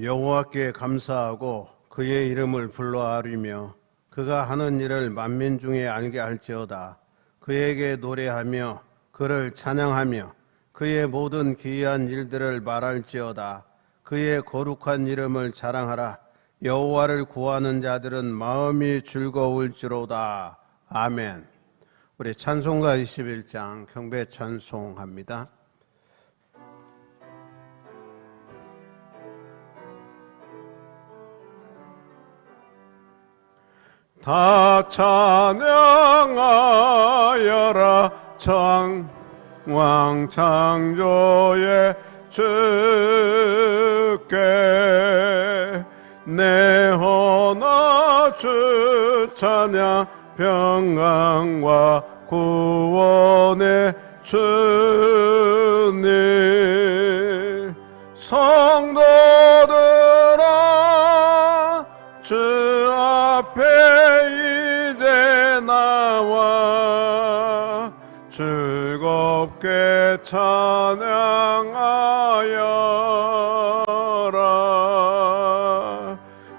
여호와께 감사하고 그의 이름을 불러아리며 그가 하는 일을 만민 중에 알게 할지어다. 그에게 노래하며 그를 찬양하며 그의 모든 기이한 일들을 말할지어다. 그의 거룩한 이름을 자랑하라. 여호와를 구하는 자들은 마음이 즐거울지로다. 아멘. 우리 찬송가 21장 경배 찬송합니다. 다 찬양하여라. 창왕 창조의 주께 내 헌화 주 찬양 평강과 구원의 주님 성도들아 주 앞에 이제 나와 즐겁게 찬양하여라.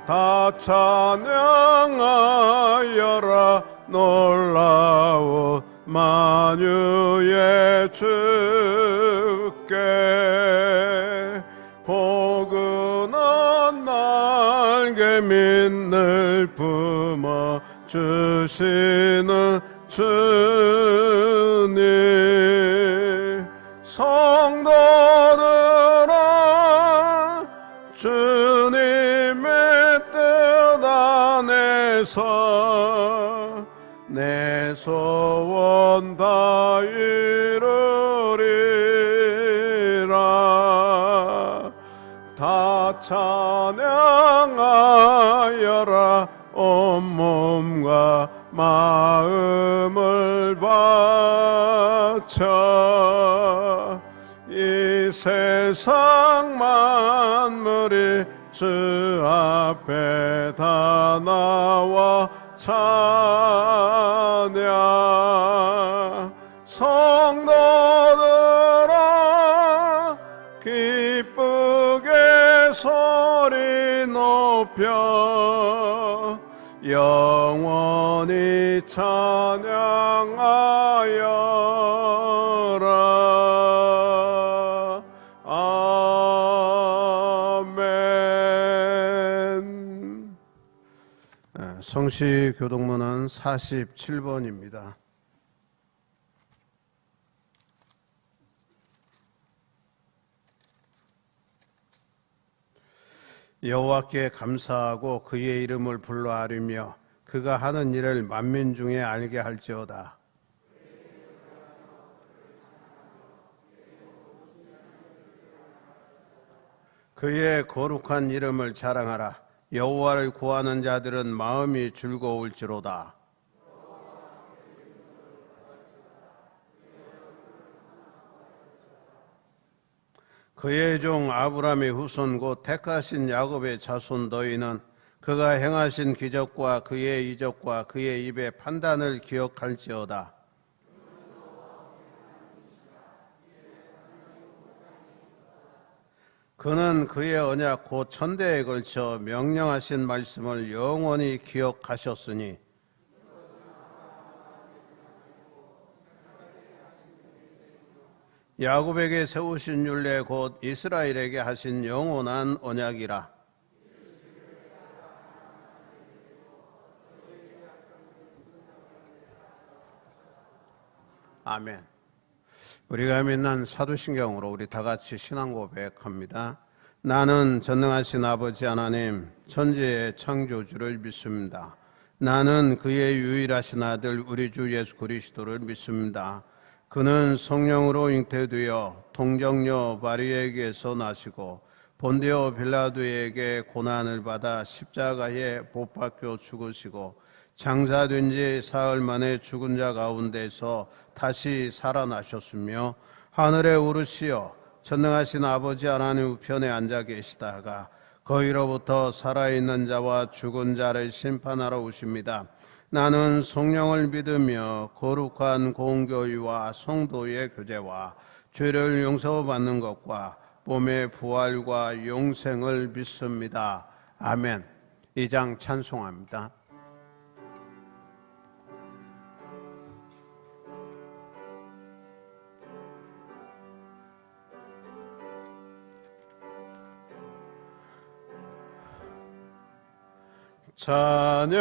다 찬양하여라. 놀라운 만유의 주께 포근한 날개 민을 품어 주시는 주님 성도들아 주님의 뜻 안에서 내 소원 다 이루리라. 다 찬양하여라. 온몸과 마음을 바쳐 이 세상 만물이 주 앞에 다 나와 찬양 성도들아 기쁘게 소리 높여 영원히 찬양하여라. 아멘. 성시 교독문은 47번입니다. 여호와께 감사하고 그의 이름을 불러아리며 그가 하는 일을 만민 중에 알게 할지어다. 그의 거룩한 이름을 자랑하라. 여호와를 구하는 자들은 마음이 즐거울지로다. 그의 종 아브라함의 후손 곧 택하신 야곱의 자손 너희는 그가 행하신 기적과 그의 이적과 그의 입의 판단을 기억할지어다. 그는 그의 언약 곧 천대에 걸쳐 명령하신 말씀을 영원히 기억하셨으니 야곱에게 세우신 율례 곧 이스라엘에게 하신 영원한 언약이라. 아멘. 우리가 믿는 사도신경으로 우리 다 같이 신앙 고백합니다. 나는 전능하신 아버지 하나님 천지의 창조주를 믿습니다. 나는 그의 유일하신 아들 우리 주 예수 그리스도를 믿습니다. 그는 성령으로 잉태되어 동정녀 마리아에게서 나시고 본디오 빌라도에게 고난을 받아 십자가에 못 박혀 죽으시고 장사된 지 사흘 만에 죽은 자 가운데서 다시 살아나셨으며 하늘에 오르시어 전능하신 아버지 하나님 우편에 앉아 계시다가 거기로부터 살아있는 자와 죽은 자를 심판하러 오십니다. 나는 성령을 믿으며 거룩한 공교회와 성도의 교제와 죄를 용서받는 것과 몸의 부활과 영생을 믿습니다. 아멘. 2장 찬송합니다. 찬양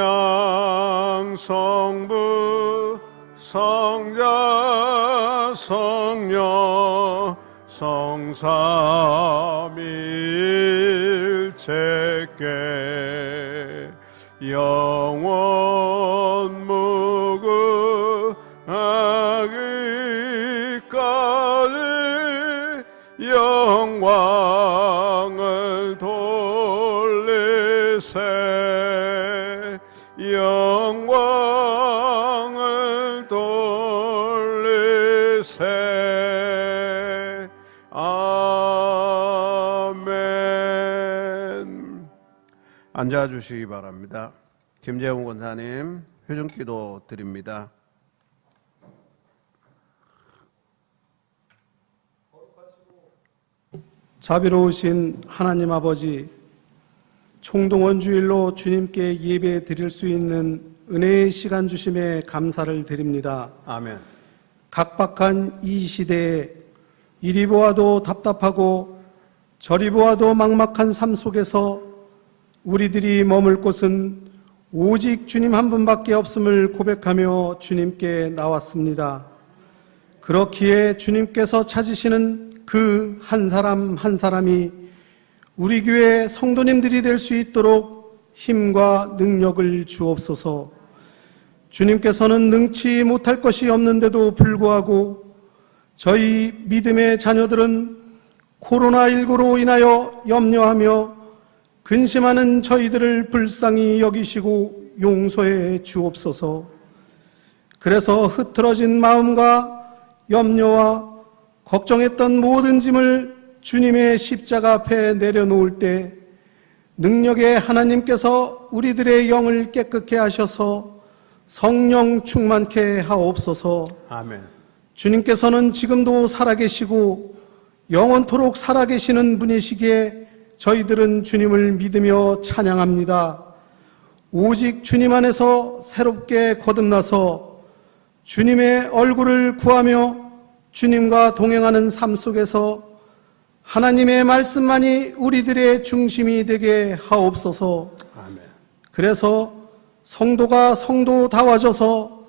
성부 성자 성령 성삼일체께 영원 무궁하기까지 영광을 돌리세 영광을 돌리세. 아멘. 앉아주시기 바랍니다. 김재훈 권사님 회중기도 드립니다. 자비로우신 하나님 아버지, 총동원 주일로 주님께 예배 드릴 수 있는 은혜의 시간 주심에 감사를 드립니다. 아멘. 각박한 이 시대에 이리 보아도 답답하고 저리 보아도 막막한 삶 속에서 우리들이 머물 곳은 오직 주님 한 분밖에 없음을 고백하며 주님께 나왔습니다. 그렇기에 주님께서 찾으시는 그 한 사람 한 사람이 우리 교회 성도님들이 될 수 있도록 힘과 능력을 주옵소서. 주님께서는 능치 못할 것이 없는데도 불구하고 저희 믿음의 자녀들은 코로나19로 인하여 염려하며 근심하는 저희들을 불쌍히 여기시고 용서해 주옵소서. 그래서 흐트러진 마음과 염려와 걱정했던 모든 짐을 주님의 십자가 앞에 내려놓을 때 능력의 하나님께서 우리들의 영을 깨끗게 하셔서 성령 충만케 하옵소서. 아멘. 주님께서는 지금도 살아계시고 영원토록 살아계시는 분이시기에 저희들은 주님을 믿으며 찬양합니다. 오직 주님 안에서 새롭게 거듭나서 주님의 얼굴을 구하며 주님과 동행하는 삶 속에서 하나님의 말씀만이 우리들의 중심이 되게 하옵소서. 아멘. 그래서 성도가 성도다워져서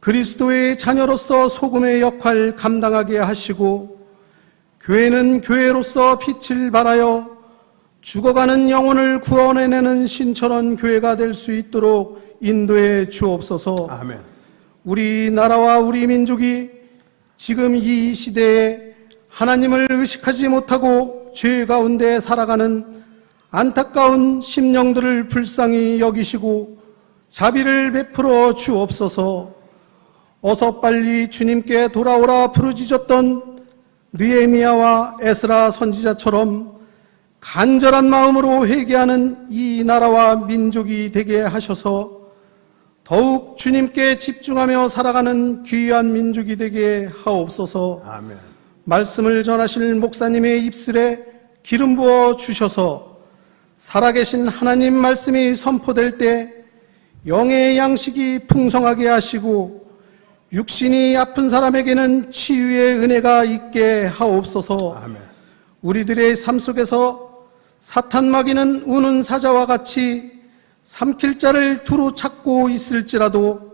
그리스도의 자녀로서 소금의 역할 감당하게 하시고 교회는 교회로서 빛을 발하여 죽어가는 영혼을 구원해내는 신천한 교회가 될 수 있도록 인도해 주옵소서. 아멘. 우리 나라와 우리 민족이 지금 이 시대에 하나님을 의식하지 못하고 죄 가운데 살아가는 안타까운 심령들을 불쌍히 여기시고 자비를 베풀어 주옵소서. 어서 빨리 주님께 돌아오라 부르짖었던 느헤미야와 에스라 선지자처럼 간절한 마음으로 회개하는 이 나라와 민족이 되게 하셔서 더욱 주님께 집중하며 살아가는 귀한 민족이 되게 하옵소서. 아멘. 말씀을 전하실 목사님의 입술에 기름 부어 주셔서 살아계신 하나님 말씀이 선포될 때 영의 양식이 풍성하게 하시고 육신이 아픈 사람에게는 치유의 은혜가 있게 하옵소서. 아멘. 우리들의 삶 속에서 사탄 마귀는 우는 사자와 같이 삼킬 자를 두루 찾고 있을지라도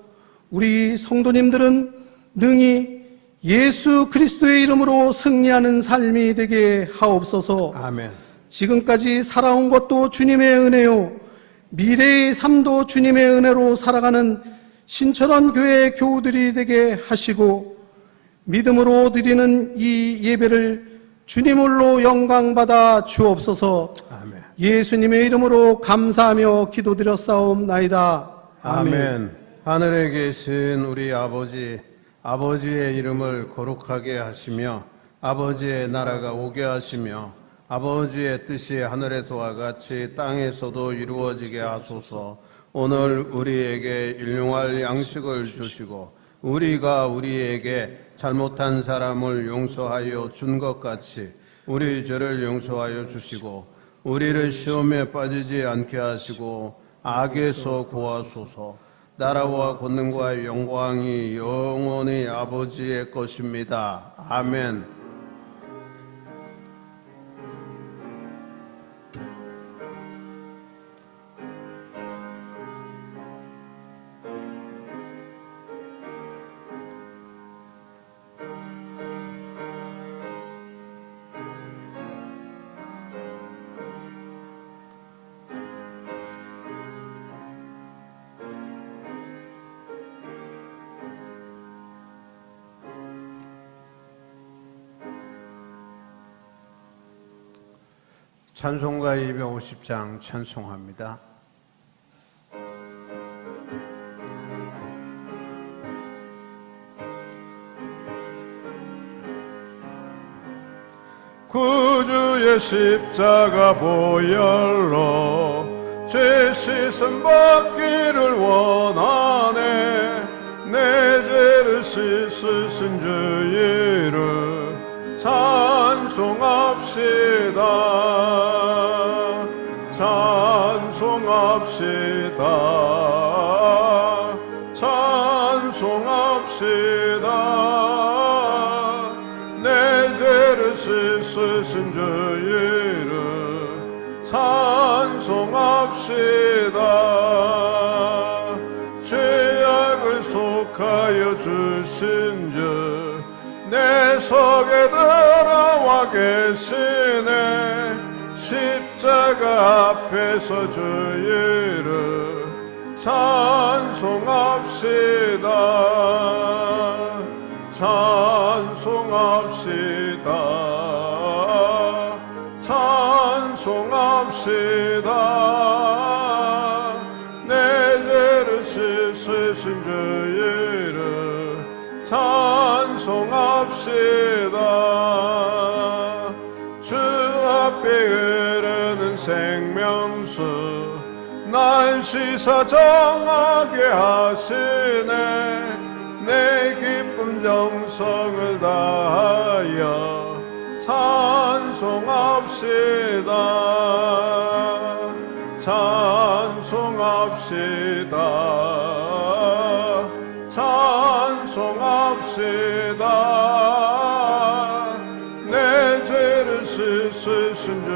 우리 성도님들은 능히 예수 그리스도의 이름으로 승리하는 삶이 되게 하옵소서. 아멘. 지금까지 살아온 것도 주님의 은혜요 미래의 삶도 주님의 은혜로 살아가는 신천원 교회 교우들이 되게 하시고 믿음으로 드리는 이 예배를 주님 홀로 영광받아 주옵소서. 아멘. 예수님의 이름으로 감사하며 기도드렸사옵나이다. 아멘. 아멘. 하늘에 계신 우리 아버지, 아버지의 이름을 거룩하게 하시며 아버지의 나라가 오게 하시며 아버지의 뜻이 하늘에서와 같이 땅에서도 이루어지게 하소서. 오늘 우리에게 일용할 양식을 주시고 우리가 우리에게 잘못한 사람을 용서하여 준 것 같이 우리 죄를 용서하여 주시고 우리를 시험에 빠지지 않게 하시고 악에서 구하소서. 나라와 권능과 영광이 영원히 아버지의 것입니다. 아멘. 찬송가 250장 찬송합니다. 구주의 십자가 보혈로 죄 씻음 받기를 원하네. 내 죄를 씻으신 주 이름 찬송합시다. 찬송합시다. 찬송합시다. 내 죄를 씻으신 주 이름 찬송합시다. 죄악을 속하여 주신 주 내 속에 들어와 계시네. 십자가 앞에서 주 이름 찬송합시다. 찬송합시다. 찬송합시다. 내 죄를 씻으신 주 이름 찬송합시다. 주 앞에 흐르는 생명수 날 씻어 정하게 하시네. 내 기쁨 정성을 다하여 찬송합시다. 찬송합시다. 찬송합시다. 내 죄를 씻으신 주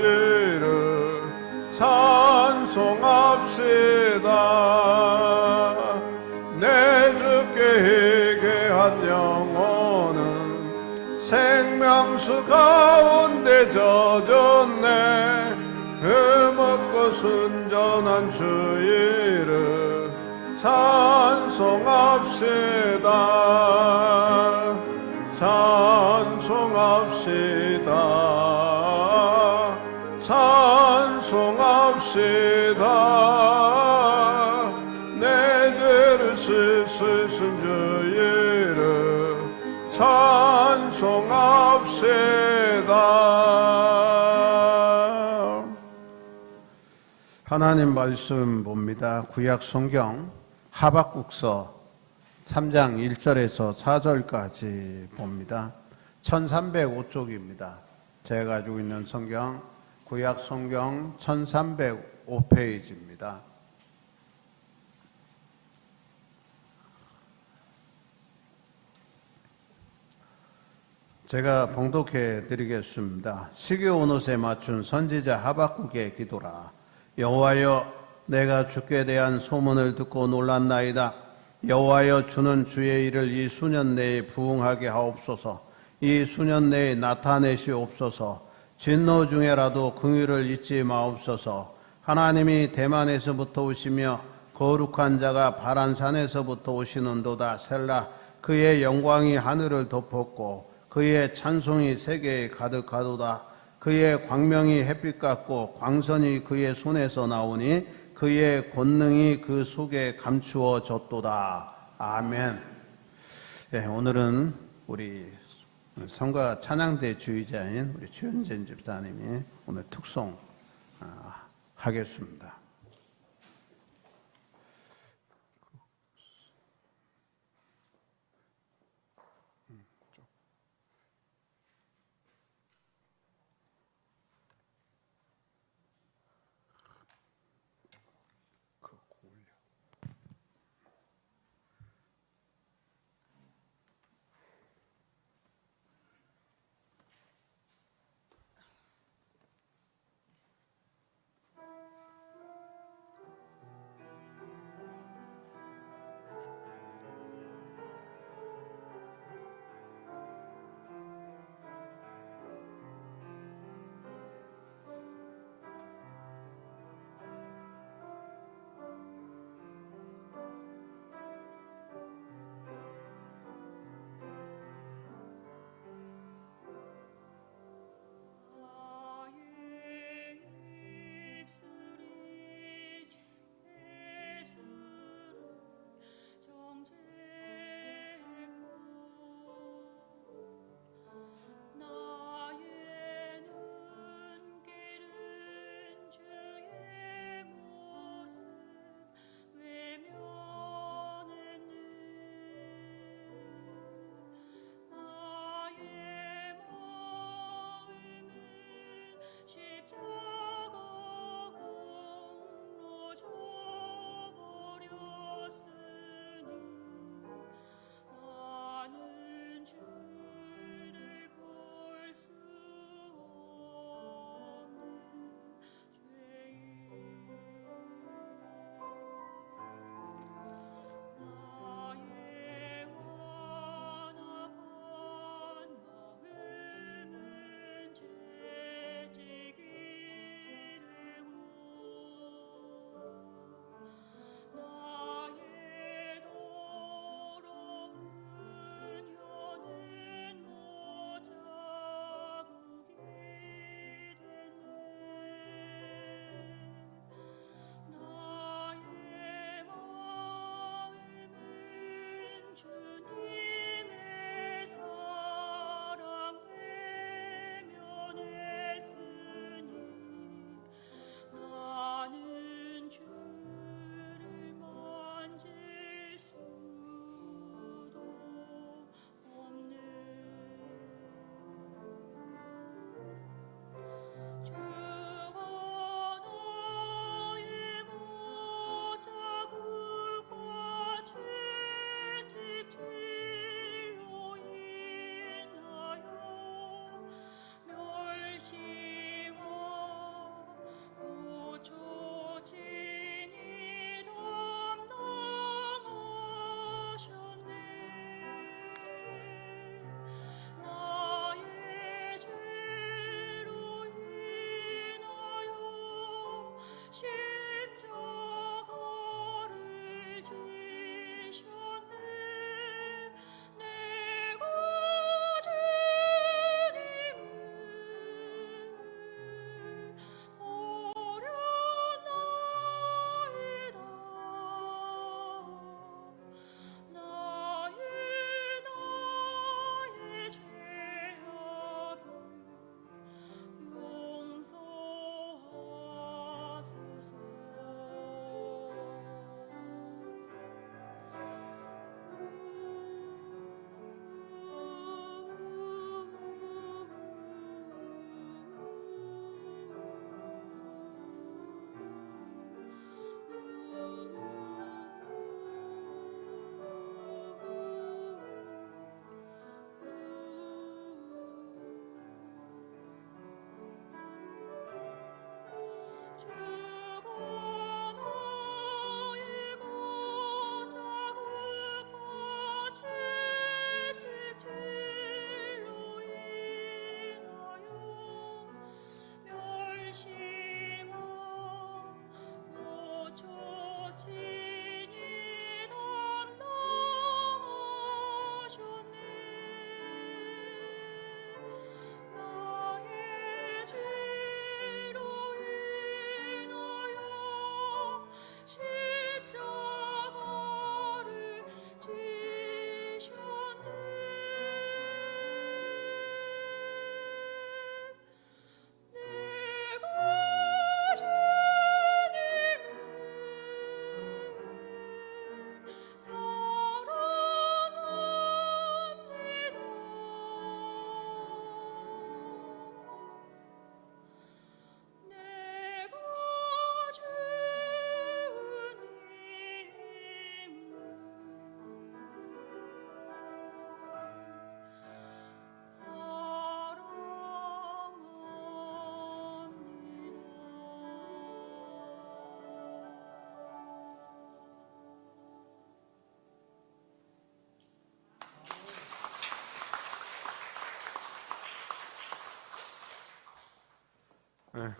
이름 찬송합시다. 내 주께 회개한 영혼은 생명수 가운데 젖었네. 흠없고 순전한 주 이름 찬송합시다. 찬송합시다. 찬송합시다. 내 죄를 씻으신 주 이름 찬송합시다. 하나님 말씀 봅니다. 구약 성경 하박국서 3장 1절에서 4절까지 봅니다. 1305쪽입니다. 제가 가지고 있는 성경 구약 성경 1305페이지입니다. 제가 봉독해 드리겠습니다. 시기온 옷에 맞춘 선지자 하박국의 기도라. 여호와여, 내가 주께 대한 소문을 듣고 놀랐나이다. 여호와여, 주는 주의 일을 이 수년 내에 부응하게 하옵소서. 이 수년 내에 나타내시옵소서. 진노 중에라도 긍휼을 잊지 마옵소서. 하나님이 대만에서부터 오시며 거룩한 자가 바란산에서부터 오시는도다. 셀라. 그의 영광이 하늘을 덮었고 그의 찬송이 세계에 가득하도다. 그의 광명이 햇빛 같고 광선이 그의 손에서 나오니 그의 권능이 그 속에 감추어졌도다. 아멘. 네, 오늘은 우리 성가 찬양대 주의자인 우리 최은진 집사님이 오늘 특송 하겠습니다.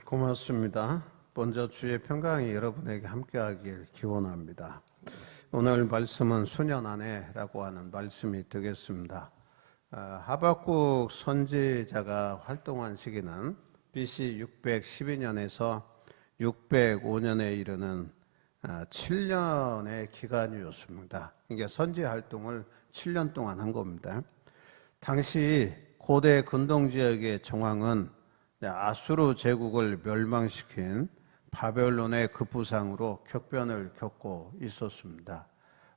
고맙습니다. 먼저 주의 평강이 여러분에게 함께하길 기원합니다. 오늘 말씀은 수년 안에라고 하는 말씀이 되겠습니다. 하박국 선지자가 활동한 시기는 BC 612년에서 605년에 이르는 7년의 기간이었습니다. 이게 선지 활동을 7년 동안 한 겁니다. 당시 고대 근동 지역의 정황은 아수르 제국을 멸망시킨 바벨론의 급부상으로 격변을 겪고 있었습니다.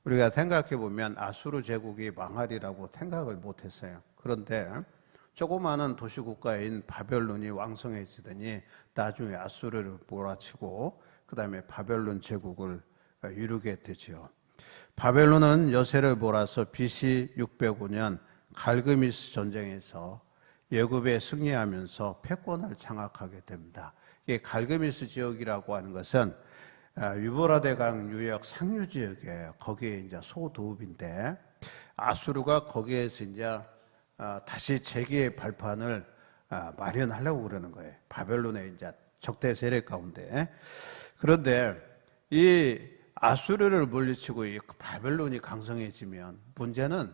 우리가 생각해 보면 아수르 제국이 망하리라고 생각을 못했어요. 그런데 조그마한 도시국가인 바벨론이 왕성해지더니 나중에 아수르를 몰아치고 그 다음에 바벨론 제국을 이루게 되죠. 바벨론은 여세를 몰아서 BC 605년 갈그미스 전쟁에서 애굽에 승리하면서 패권을 장악하게 됩니다. 이 갈그미스 지역이라고 하는 것은 유브라데강 유역 상류 지역이에요. 거기에 이제 소도읍인데 아수르가 거기에서 이제 다시 재기의 발판을 마련하려고 그러는 거예요. 바벨론의 이제 적대 세력 가운데. 그런데 이 아수르를 물리치고 이 바벨론이 강성해지면 문제는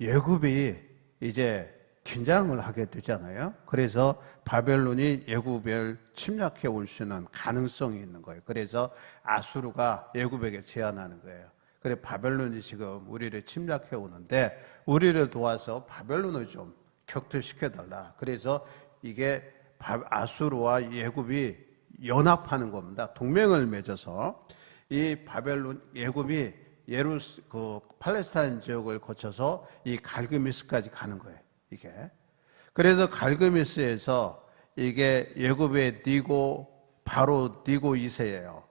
애굽이 이제 긴장을 하게 되잖아요. 그래서 바벨론이 애굽을 침략해 올 수 있는 가능성이 있는 거예요. 그래서 아수르가 애굽에게 제안하는 거예요. 그래 바벨론이 지금 우리를 침략해 오는데 우리를 도와서 바벨론을 좀 격퇴시켜달라. 그래서 이게 아수르와 애굽이 연합하는 겁니다. 동맹을 맺어서 이 바벨론 애굽이 팔레스타인 지역을 거쳐서 이 갈그미스까지 가는 거예요. 이게 그래서 갈그미스에서 이게 애굽의 바로 니고 2세예요.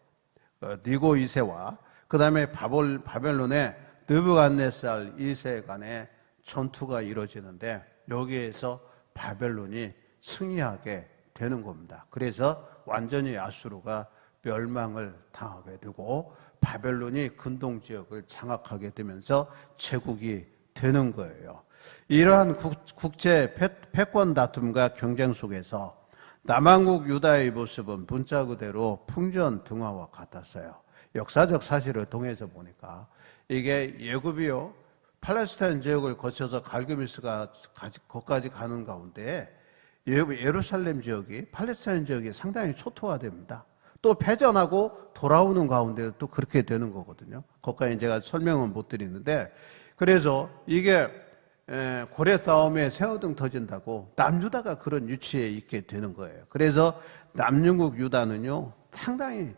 니고 2세와 그 다음에 바벨론의 느부갓네살 2세 간의 전투가 이루어지는데 여기에서 바벨론이 승리하게 되는 겁니다. 그래서 완전히 아수르가 멸망을 당하게 되고 바벨론이 근동 지역을 장악하게 되면서 제국이 되는 거예요. 이러한 국제 패권 다툼과 경쟁 속에서 남한국 유다의 모습은 문자 그대로 풍전등화와 같았어요. 역사적 사실을 통해서 보니까 이게 애굽이요 팔레스타인 지역을 거쳐서 갈그미스가 거기까지 가는 가운데 예루살렘 지역이 팔레스타인 지역이 상당히 초토화됩니다. 또 패전하고 돌아오는 가운데 또 그렇게 되는 거거든요. 거기까지 제가 설명은 못 드리는데 그래서 이게 고래 싸움에 새우등 터진다고 남유다가 그런 위치에 있게 되는 거예요. 그래서 남유국 유다는요 상당히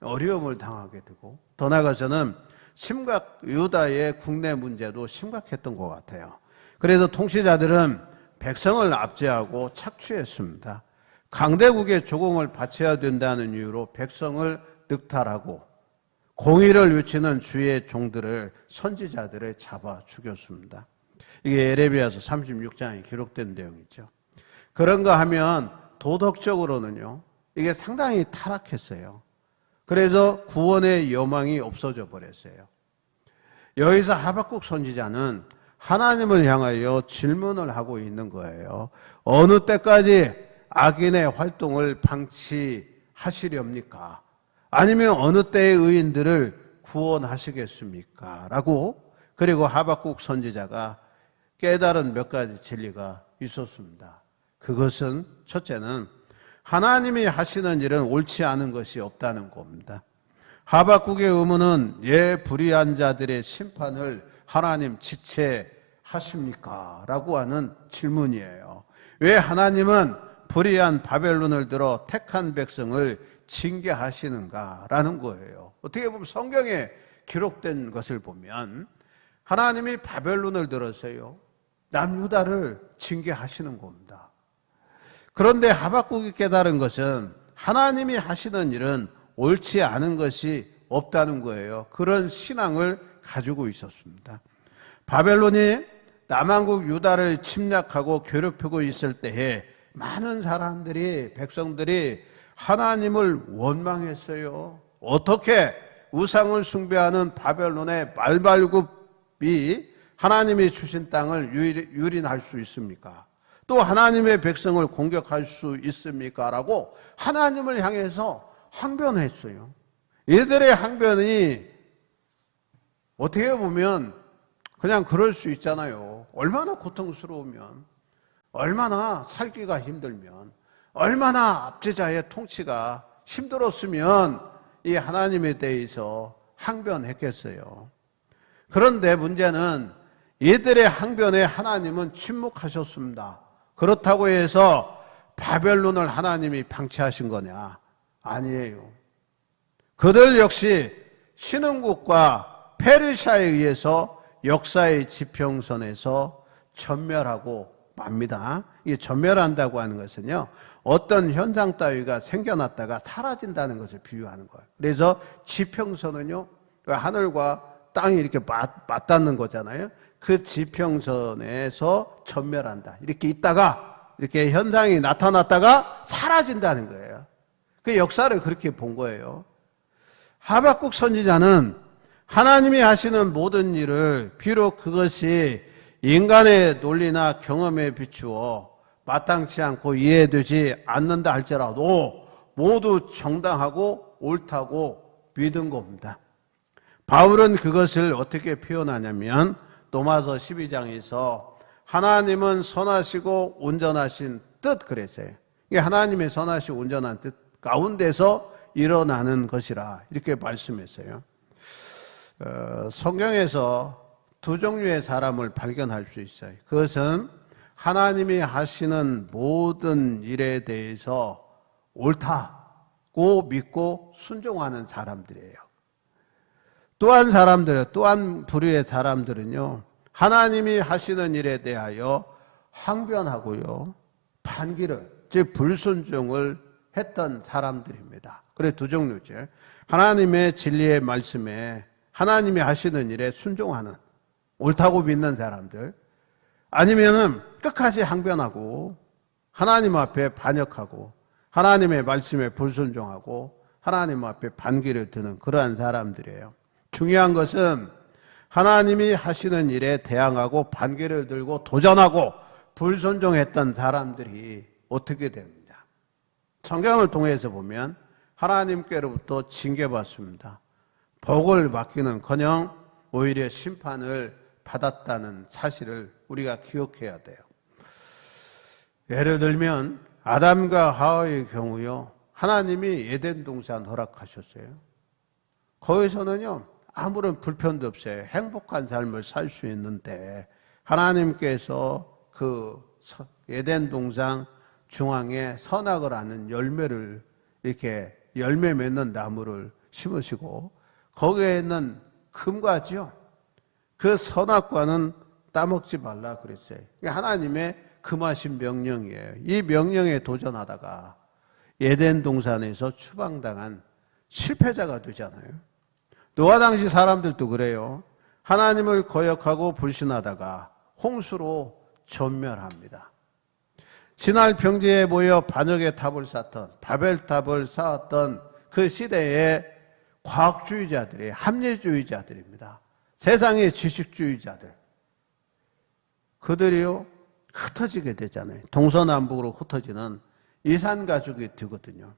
어려움을 당하게 되고 더 나아가서는 유다의 국내 문제도 심각했던 것 같아요. 그래서 통치자들은 백성을 압제하고 착취했습니다. 강대국의 조공을 바쳐야 된다는 이유로 백성을 늑탈하고 공의를 외치는 주의 종들을 선지자들을 잡아 죽였습니다. 이게 에레미야서 36장에 기록된 내용이죠. 그런가 하면 도덕적으로는요 이게 상당히 타락했어요. 그래서 구원의 여망이 없어져 버렸어요. 여기서 하박국 선지자는 하나님을 향하여 질문을 하고 있는 거예요. 어느 때까지 악인의 활동을 방치하시렵니까? 아니면 어느 때의 의인들을 구원하시겠습니까? 라고 그리고 하박국 선지자가 깨달은 몇 가지 진리가 있었습니다. 그것은 첫째는 하나님이 하시는 일은 옳지 않은 것이 없다는 겁니다. 하박국의 의문은 불의한 자들의 심판을 하나님 지체하십니까? 라고 하는 질문이에요. 왜 하나님은 불의한 바벨론을 들어 택한 백성을 징계하시는가? 라는 거예요. 어떻게 보면 성경에 기록된 것을 보면 하나님이 바벨론을 들어서요 남유다를 징계하시는 겁니다. 그런데 하박국이 깨달은 것은 하나님이 하시는 일은 옳지 않은 것이 없다는 거예요. 그런 신앙을 가지고 있었습니다. 바벨론이 남한국 유다를 침략하고 괴롭히고 있을 때에 많은 사람들이 백성들이 하나님을 원망했어요. 어떻게 우상을 숭배하는 바벨론의 말발굽이 하나님이 주신 땅을 유린할 수 있습니까? 또 하나님의 백성을 공격할 수 있습니까? 라고 하나님을 향해서 항변했어요. 얘들의 항변이 어떻게 보면 그냥 그럴 수 있잖아요. 얼마나 고통스러우면, 얼마나 살기가 힘들면, 얼마나 압제자의 통치가 힘들었으면 이 하나님에 대해서 항변했겠어요. 그런데 문제는 얘들의 항변에 하나님은 침묵하셨습니다. 그렇다고 해서 바벨론을 하나님이 방치하신 거냐? 아니에요. 그들 역시 신흥국과 페르시아에 의해서 역사의 지평선에서 전멸하고 맙니다. 이게 전멸한다고 하는 것은요, 어떤 현상 따위가 생겨났다가 사라진다는 것을 비유하는 거예요. 그래서 지평선은요, 하늘과 땅이 이렇게 맞닿는 거잖아요. 그 지평선에서 전멸한다. 이렇게 있다가 이렇게 현상이 나타났다가 사라진다는 거예요. 그 역사를 그렇게 본 거예요. 하박국 선지자는 하나님이 하시는 모든 일을 비록 그것이 인간의 논리나 경험에 비추어 마땅치 않고 이해되지 않는다 할지라도 모두 정당하고 옳다고 믿은 겁니다. 바울은 그것을 어떻게 표현하냐면 로마서 12장에서 하나님은 선하시고 온전하신 뜻 그랬어요. 이게 하나님의 선하시고 온전한 뜻 가운데서 일어나는 것이라 이렇게 말씀했어요. 성경에서 두 종류의 사람을 발견할 수 있어요. 그것은 하나님이 하시는 모든 일에 대해서 옳다고 믿고 순종하는 사람들이에요. 또한 부류의 사람들은요, 하나님이 하시는 일에 대하여 항변하고요, 반기를, 즉 불순종을 했던 사람들입니다. 그래 두 종류죠. 하나님의 진리의 말씀에 하나님이 하시는 일에 순종하는, 옳다고 믿는 사람들, 아니면은 끝까지 항변하고 하나님 앞에 반역하고 하나님의 말씀에 불순종하고 하나님 앞에 반기를 드는 그러한 사람들이에요. 중요한 것은 하나님이 하시는 일에 대항하고 반기를 들고 도전하고 불순종했던 사람들이 어떻게 됩니다. 성경을 통해서 보면 하나님께로부터 징계받습니다. 복을 받기는커녕 오히려 심판을 받았다는 사실을 우리가 기억해야 돼요. 예를 들면 아담과 하와의 경우요, 하나님이 에덴 동산 허락하셨어요. 거기서는요 아무런 불편도 없어요. 행복한 삶을 살 수 있는데 하나님께서 그 에덴 동산 중앙에 선악을 아는 열매를 이렇게 열매 맺는 나무를 심으시고 거기에 있는 금과지요, 그 선악과는 따먹지 말라 그랬어요. 하나님의 금하신 명령이에요. 이 명령에 도전하다가 에덴 동산에서 추방당한 실패자가 되잖아요. 노아 당시 사람들도 그래요. 하나님을 거역하고 불신하다가 홍수로 전멸합니다. 신할 평지에 모여 반역의 탑을 쌓던, 바벨탑을 쌓았던 그 시대의 과학주의자들이, 합리주의자들입니다. 세상의 지식주의자들, 그들이요 흩어지게 되잖아요. 동서남북으로 흩어지는 이산가족이 되거든요.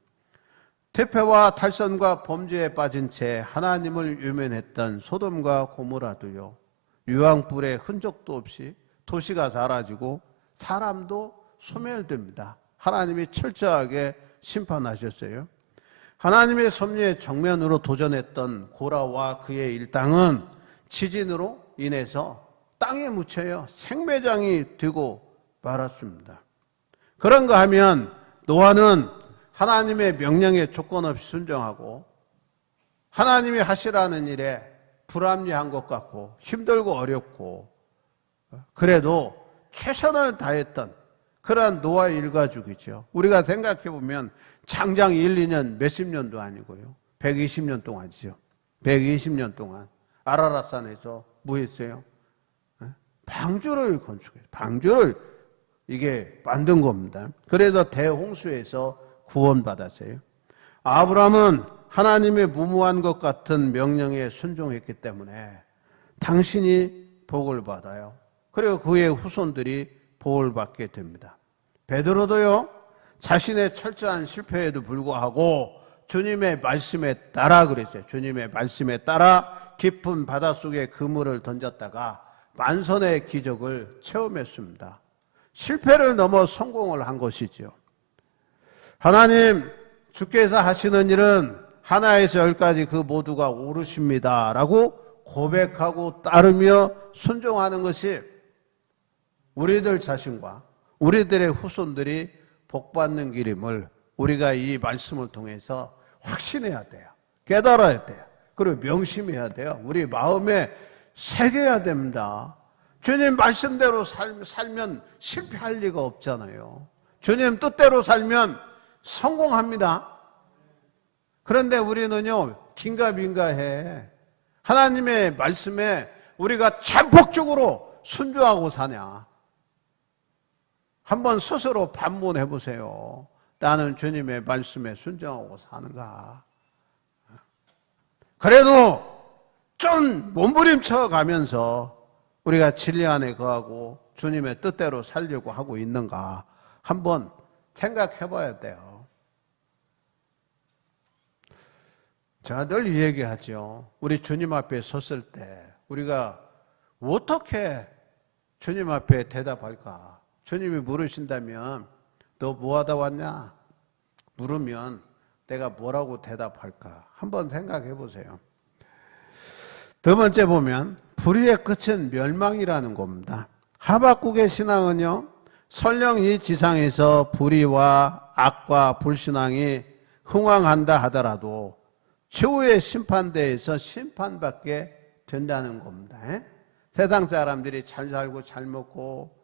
퇴폐와 탈선과 범죄에 빠진 채 하나님을 유면했던 소돔과 고모라도요, 유황불의 흔적도 없이 도시가 사라지고 사람도 소멸됩니다. 하나님이 철저하게 심판하셨어요. 하나님의 섭리에 정면으로 도전했던 고라와 그의 일당은 지진으로 인해서 땅에 묻혀요 생매장이 되고 말았습니다. 그런가 하면 노아는 하나님의 명령에 조건 없이 순종하고 하나님이 하시라는 일에 불합리한 것 같고 힘들고 어렵고 그래도 최선을 다했던 그러한 노아 일가족이죠. 우리가 생각해 보면 장장 1, 2년 몇십 년도 아니고요, 120년 동안이죠. 120년 동안 아라랏산에서 뭐 했어요? 방주를 건축해요. 방주를 이게 만든 겁니다. 그래서 대홍수에서 구원받았어요. 아브라함은 하나님의 무모한 것 같은 명령에 순종했기 때문에 당신이 복을 받아요. 그리고 그의 후손들이 복을 받게 됩니다. 베드로도요, 자신의 철저한 실패에도 불구하고 주님의 말씀에 따라 그랬어요. 주님의 말씀에 따라 깊은 바닷속에 그물을 던졌다가 만선의 기적을 체험했습니다. 실패를 넘어 성공을 한 것이죠. 하나님, 주께서 하시는 일은 하나에서 열까지 그 모두가 옳으십니다 라고 고백하고 따르며 순종하는 것이 우리들 자신과 우리들의 후손들이 복받는 길임을 우리가 이 말씀을 통해서 확신해야 돼요. 깨달아야 돼요. 그리고 명심해야 돼요. 우리 마음에 새겨야 됩니다. 주님 말씀대로 살면 실패할 리가 없잖아요. 주님 뜻대로 살면 성공합니다. 그런데 우리는요, 긴가민가해. 하나님의 말씀에 우리가 전폭적으로 순종하고 사냐? 한번 스스로 반문해 보세요. 나는 주님의 말씀에 순종하고 사는가? 그래도 좀 몸부림쳐 가면서 우리가 진리 안에 거하고 주님의 뜻대로 살려고 하고 있는가? 한번 생각해 봐야 돼요. 제가 늘 얘기하죠. 우리 주님 앞에 섰을 때 우리가 어떻게 주님 앞에 대답할까? 주님이 물으신다면 너 뭐하다 왔냐? 물으면 내가 뭐라고 대답할까? 한번 생각해 보세요. 두 번째 보면 불의의 끝은 멸망이라는 겁니다. 하박국의 신앙은요, 설령 이 지상에서 불의와 악과 불신앙이 흥왕한다 하더라도 최후의 심판대에서 심판받게 된다는 겁니다. 세상 사람들이 잘 살고 잘 먹고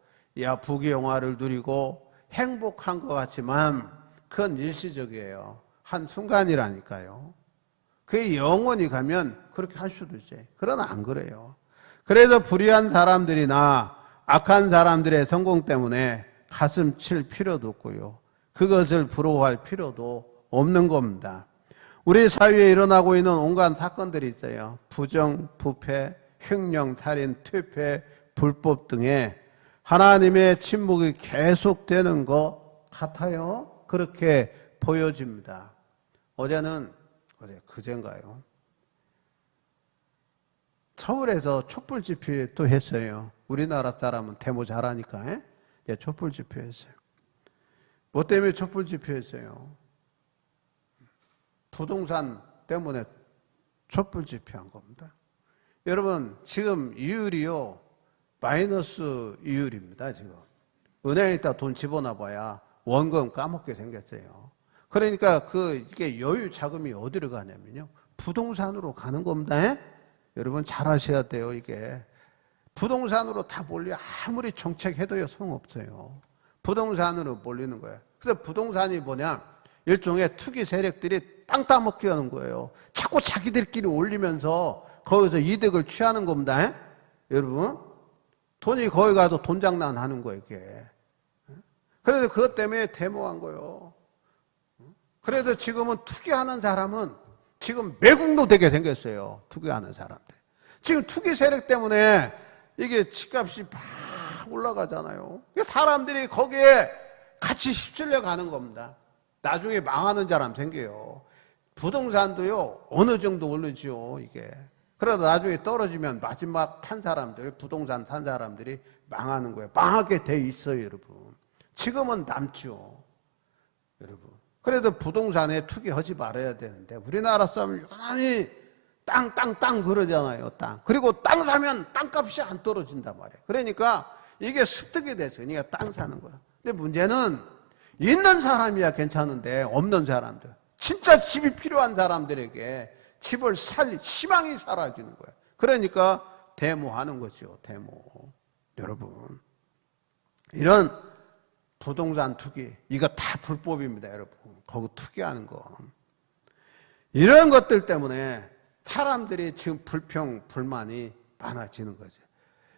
부귀영화를 누리고 행복한 것 같지만 그건 일시적이에요. 한순간이라니까요. 그게 영원히 가면 그렇게 할 수도 있어요. 그러나 안 그래요. 그래서 불의한 사람들이나 악한 사람들의 성공 때문에 가슴 칠 필요도 없고요. 그것을 부러워할 필요도 없는 겁니다. 우리 사회에 일어나고 있는 온갖 사건들이 있어요. 부정, 부패, 횡령, 살인, 퇴폐, 불법 등의 하나님의 침묵이 계속되는 것 같아요. 그렇게 보여집니다. 그젠가요? 서울에서 촛불 집회 또 했어요. 우리나라 사람은 데모 잘하니까 촛불 집회 했어요. 뭐 때문에 촛불 집회 했어요? 부동산 때문에 촛불 집회한 겁니다. 여러분, 지금 이율이요, 마이너스 이율입니다. 지금 은행에다 돈 집어넣어봐야 원금 까먹게 생겼어요. 그러니까 이게 여유 자금이 어디로 가냐면요, 부동산으로 가는 겁니다. 여러분 잘 아셔야 돼요. 이게 부동산으로 다 몰려. 아무리 정책해도요 소용없어요. 부동산으로 몰리는 거예요. 그래서 부동산이 뭐냐, 일종의 투기 세력들이 땅 따먹기 하는 거예요. 자꾸 자기들끼리 올리면서 거기서 이득을 취하는 겁니다. 여러분, 돈이 거기 가서 돈 장난하는 거예요, 이게. 그래서 그것 때문에 데모한 거예요. 그래도 지금은 투기하는 사람은 지금 매국노 되게 생겼어요. 투기하는 사람들. 지금 투기 세력 때문에 이게 집값이 막 올라가잖아요. 사람들이 거기에 같이 휩쓸려 가는 겁니다. 나중에 망하는 사람 생겨요. 부동산도요, 어느 정도 오르죠, 이게. 그러다 나중에 떨어지면 마지막 탄 사람들, 부동산 탄 사람들이 망하는 거예요. 망하게 돼 있어요, 여러분. 지금은 남죠, 여러분. 그래도 부동산에 투기하지 말아야 되는데, 우리나라 사람은 유난히 땅 그러잖아요, 땅. 그리고 땅 사면 땅값이 안 떨어진단 말이에요. 그러니까 이게 습득이 됐어요. 그러니까 땅 사는 거야. 근데 문제는 있는 사람이야 괜찮은데 없는 사람들, 진짜 집이 필요한 사람들에게 집을 살 희망이 사라지는 거예요. 그러니까 데모하는 거죠, 데모. 여러분, 이런 부동산 투기, 이거 다 불법입니다, 여러분. 거기 투기하는 거. 이런 것들 때문에 사람들이 지금 불만이 많아지는 거죠.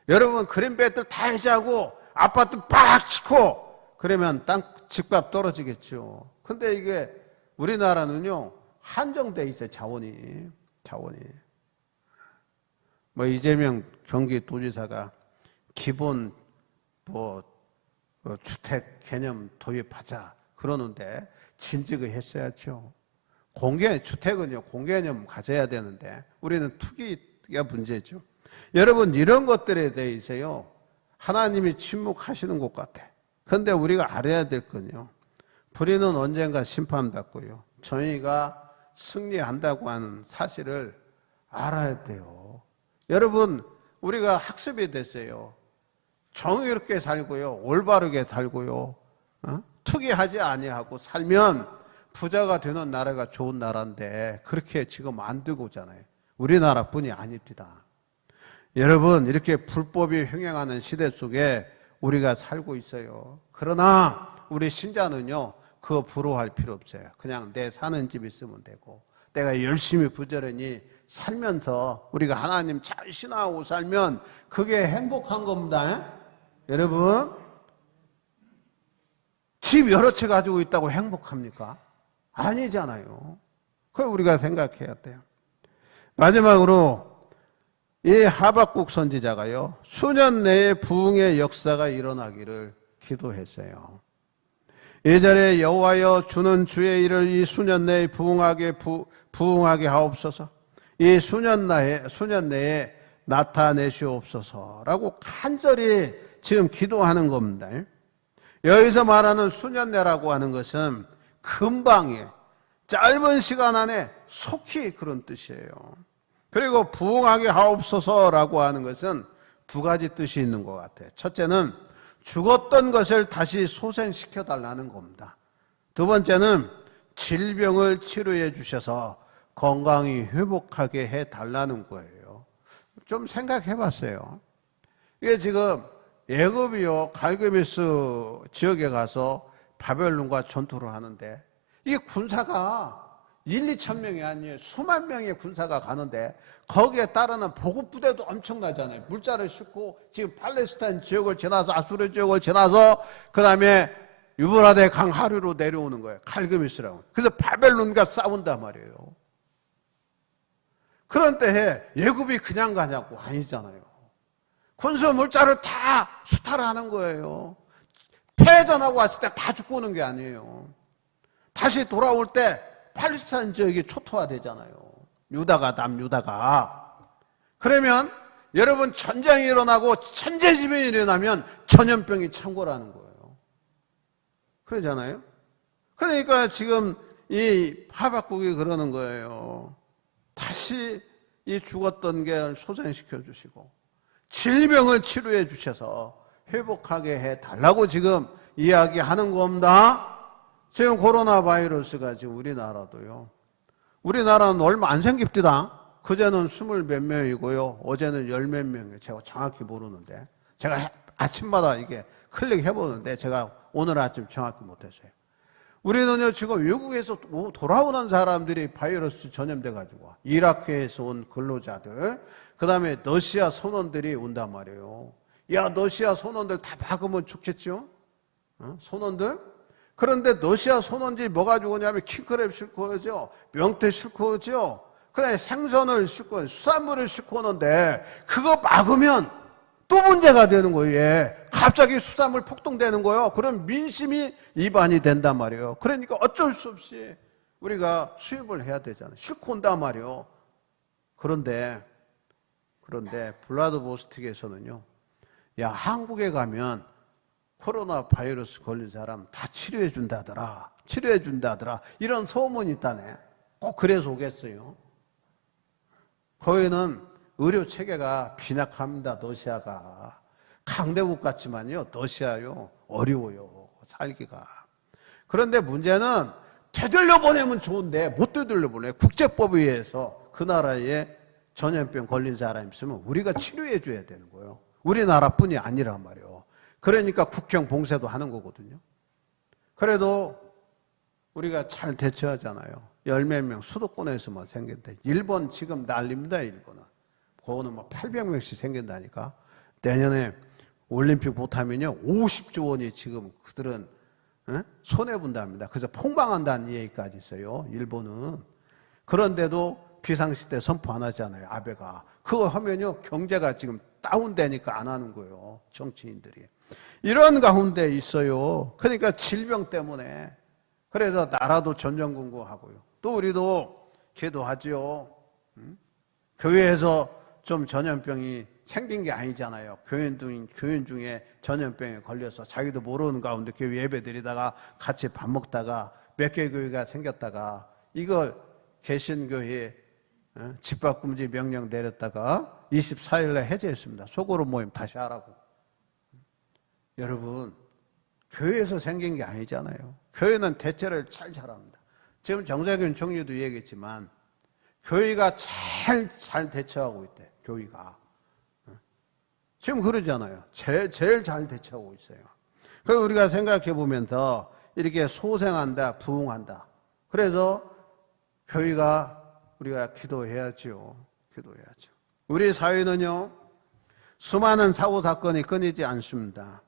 여러분, 그린벨트 다 해제하고 아파트 빡 짓고 그러면 집값 떨어지겠죠. 근데 이게 우리나라는요, 한정돼 있어요, 자원이. 뭐 이재명 경기도지사가 기본 주택 개념 도입하자 그러는데 진즉을 했어야죠. 공개 주택은요 공개념 가져야 되는데 우리는 투기가 문제죠. 여러분 이런 것들에 대해서요 하나님이 침묵하시는 것 같아. 그런데 우리가 알아야 될 건요 불의는 언젠가 심판받고요 정의가 승리한다고 하는 사실을 알아야 돼요. 여러분 우리가 학습이 됐어요. 정의롭게 살고요 올바르게 살고요 투기하지 아니하고 살면 부자가 되는 나라가 좋은 나라인데 그렇게 지금 안 되고 있잖아요. 우리나라뿐이 아닙니다. 여러분 이렇게 불법이 횡행하는 시대 속에 우리가 살고 있어요. 그러나 우리 신자는요 그거 부러워할 필요 없어요. 그냥 내 사는 집 있으면 되고 내가 열심히 부지런히 살면서 우리가 하나님 잘 신하고 살면 그게 행복한 겁니다. 여러분 집 여러 채 가지고 있다고 행복합니까? 아니잖아요. 그걸 우리가 생각해야 돼요. 마지막으로 이 하박국 선지자가요 수년 내에 부흥의 역사가 일어나기를 기도했어요. 예전에 여호와여 주는 주의 일을 이 수년 내에 부흥하게 하옵소서. 이 수년 내에 나타내시옵소서라고 간절히 지금 기도하는 겁니다. 여기서 말하는 수년 내라고 하는 것은 금방에 짧은 시간 안에 속히 그런 뜻이에요. 그리고 부흥하게 하옵소서라고 하는 것은 두 가지 뜻이 있는 것 같아요. 첫째는 죽었던 것을 다시 소생시켜 달라는 겁니다. 두 번째는 질병을 치료해 주셔서 건강히 회복하게 해 달라는 거예요. 좀 생각해 봤어요. 이게 지금 애굽이요 갈그미스 지역에 가서 바벨론과 전투를 하는데 이게 군사가 1-2천 명이 아니에요. 수만 명의 군사가 가는데 거기에 따르는 보급부대도 엄청나잖아요. 물자를 싣고 지금 팔레스타인 지역을 지나서 아수르 지역을 지나서 그 다음에 유브라데 강 하류로 내려오는 거예요. 갈그미스라고. 그래서 바벨론과 싸운단 말이에요. 그런 때에 애굽이 그냥 가냐고 아니잖아요. 군수 물자를 다 수탈하는 거예요. 패전하고 왔을 때 다 죽고 오는 게 아니에요. 다시 돌아올 때 팔레스타인 지역이 초토화되잖아요. 유다가 남유다가. 그러면 여러분 전쟁이 일어나고 천재지변이 일어나면 전염병이 창궐하는 거예요. 그러잖아요. 그러니까 지금 이 하박국이 그러는 거예요. 다시 이 죽었던 게 소생시켜 주시고 질병을 치료해 주셔서 회복하게 해 달라고 지금 이야기하는 겁니다. 지금 코로나 바이러스가 지금 우리나라도요. 우리나라는 얼마 안 생깁디다. 그제는 20몇 명이고요. 어제는 10몇 명이에요. 제가 정확히 모르는데. 제가 아침마다 이게 클릭해보는데 제가 오늘 아침 정확히 못했어요. 우리는요, 지금 외국에서 돌아오는 사람들이 바이러스 전염돼가지고, 이라크에서 온 근로자들, 그 다음에 러시아 선원들이 온단 말이에요. 야, 러시아 선원들 다 박으면 좋겠죠? 선원들? 그런데 러시아 선원들이 뭐 가지고 오냐면 킹크랩 싣고 오죠. 명태 싣고 오죠. 그 다음에 생선을 싣고 오죠. 수산물을 싣고 오는데 그거 막으면 또 문제가 되는 거예요. 예. 갑자기 수산물 폭동되는 거예요. 그럼 민심이 위반이 된단 말이에요. 그러니까 어쩔 수 없이 우리가 수입을 해야 되잖아요. 싣고 온단 말이에요. 그런데 블라디보스톡에서는요. 야, 한국에 가면 코로나 바이러스 걸린 사람 다 치료해 준다더라. 이런 소문이 있다네. 꼭 그래서 오겠어요. 거기는 의료 체계가 빈약합니다. 러시아가. 강대국 같지만요. 러시아요. 어려워요. 살기가. 그런데 문제는 되돌려 보내면 좋은데 못 되돌려 보내. 국제법에 의해서 그 나라에 전염병 걸린 사람이 있으면 우리가 치료해 줘야 되는 거예요. 우리나라뿐이 아니란 말이에요. 그러니까 국경 봉쇄도 하는 거거든요. 그래도 우리가 잘 대처하잖아요. 10몇 명 수도권에서만 생긴데 일본 지금 난립니다. 일본은. 그거는 뭐 800명씩 생긴다니까. 내년에 올림픽 못하면요 50조 원이 지금 그들은 손해본답니다. 그래서 폭망한다는 얘기까지 있어요. 일본은. 그런데도 비상시대 선포 안 하잖아요. 아베가. 그거 하면요 경제가 지금 다운되니까 안 하는 거예요. 정치인들이. 이런 가운데 있어요. 그러니까 질병 때문에. 그래서 나라도 전전긍긍하고요. 또 우리도 기도하지요. 교회에서 좀 전염병이 생긴 게 아니잖아요. 교인 중에 전염병에 걸려서 자기도 모르는 가운데 교회 예배 드리다가 같이 밥 먹다가 몇 개 교회가 생겼다가 이걸 개신교회 집합금지 명령 내렸다가 24일에 해제했습니다. 소그룹 모임 다시 하라고. 여러분, 교회에서 생긴 게 아니잖아요. 교회는 대처를 잘 잘합니다. 지금 정세균 총리도 얘기했지만 교회가 잘 대처하고 있대. 교회가 지금 그러잖아요. 제일 잘 대처하고 있어요. 그래서 우리가 생각해 보면 더 이렇게 소생한다, 부흥한다. 그래서 교회가 우리가 기도해야죠. 기도해야죠. 우리 사회는요, 수많은 사고 사건이 끊이지 않습니다.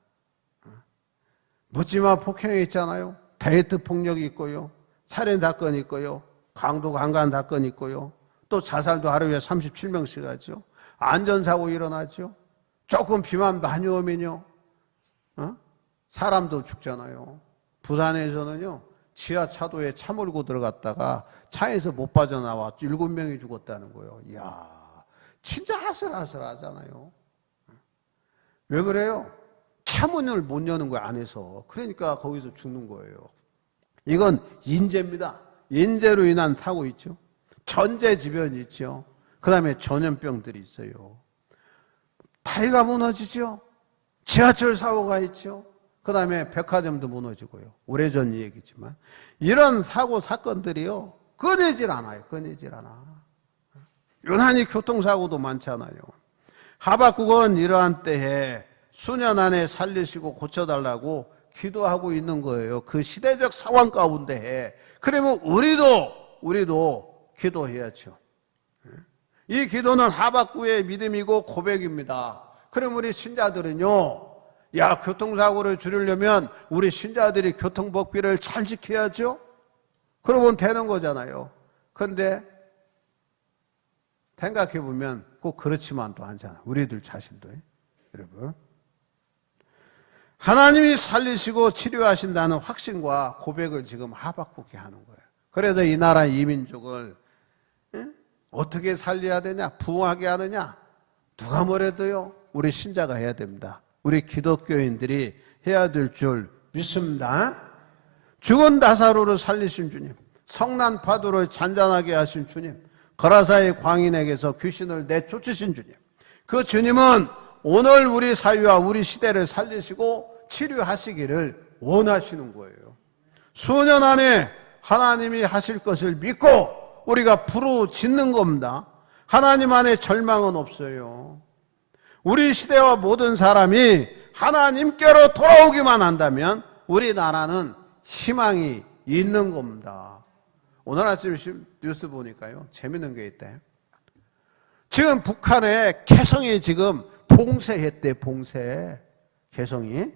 묻지마 폭행이 있잖아요. 데이트 폭력이 있고요. 살인 사건이 있고요. 강도 강간 사건이 있고요. 또 자살도 하루에 37명씩 하죠. 안전사고 일어나죠. 조금 비만 많이 오면요, 사람도 죽잖아요. 부산에서는요, 지하차도에 차 몰고 들어갔다가 차에서 못 빠져나와 7명이 죽었다는 거예요. 이야, 진짜 아슬아슬하잖아요. 왜 그래요? 차 문을 못 여는 거예요, 안에서. 그러니까 거기서 죽는 거예요. 이건 인재입니다. 인재로 인한 사고 있죠. 전제지변이 있죠. 그 다음에 전염병들이 있어요. 다리가 무너지죠. 지하철 사고가 있죠. 그 다음에 백화점도 무너지고요. 오래전 얘기지만 이런 사고 사건들이요, 끊이질 않아요. 끊이질 않아. 유난히 교통사고도 많잖아요. 하박국은 이러한 때에 수년 안에 살리시고 고쳐달라고 기도하고 있는 거예요. 그 시대적 상황 가운데. 그러면 우리도 기도해야죠. 이 기도는 하박국의 믿음이고 고백입니다. 그럼 우리 신자들은요, 야, 교통사고를 줄이려면 우리 신자들이 교통법규를 잘 지켜야죠. 그러면 되는 거잖아요. 그런데 생각해 보면 꼭 그렇지만도 않잖아요. 우리들 자신도. 여러분, 하나님이 살리시고 치료하신다는 확신과 고백을 지금 하박국이 하는 거예요. 그래서 이 나라 이 민족을 어떻게 살려야 되냐, 부흥하게 하느냐, 누가 뭐래도요, 우리 신자가 해야 됩니다. 우리 기독교인들이 해야 될 줄 믿습니다. 죽은 나사로를 살리신 주님, 성난 파도를 잔잔하게 하신 주님, 거라사의 광인에게서 귀신을 내쫓으신 주님, 그 주님은 오늘 우리 사회와 우리 시대를 살리시고 치료하시기를 원하시는 거예요. 수년 안에 하나님이 하실 것을 믿고 우리가 부르짖는 겁니다. 하나님 안에 절망은 없어요. 우리 시대와 모든 사람이 하나님께로 돌아오기만 한다면 우리나라는 희망이 있는 겁니다. 오늘 아침 뉴스 보니까요, 재밌는 게 있대. 지금 북한에 개성이 지금 봉쇄했대. 봉쇄. 개성이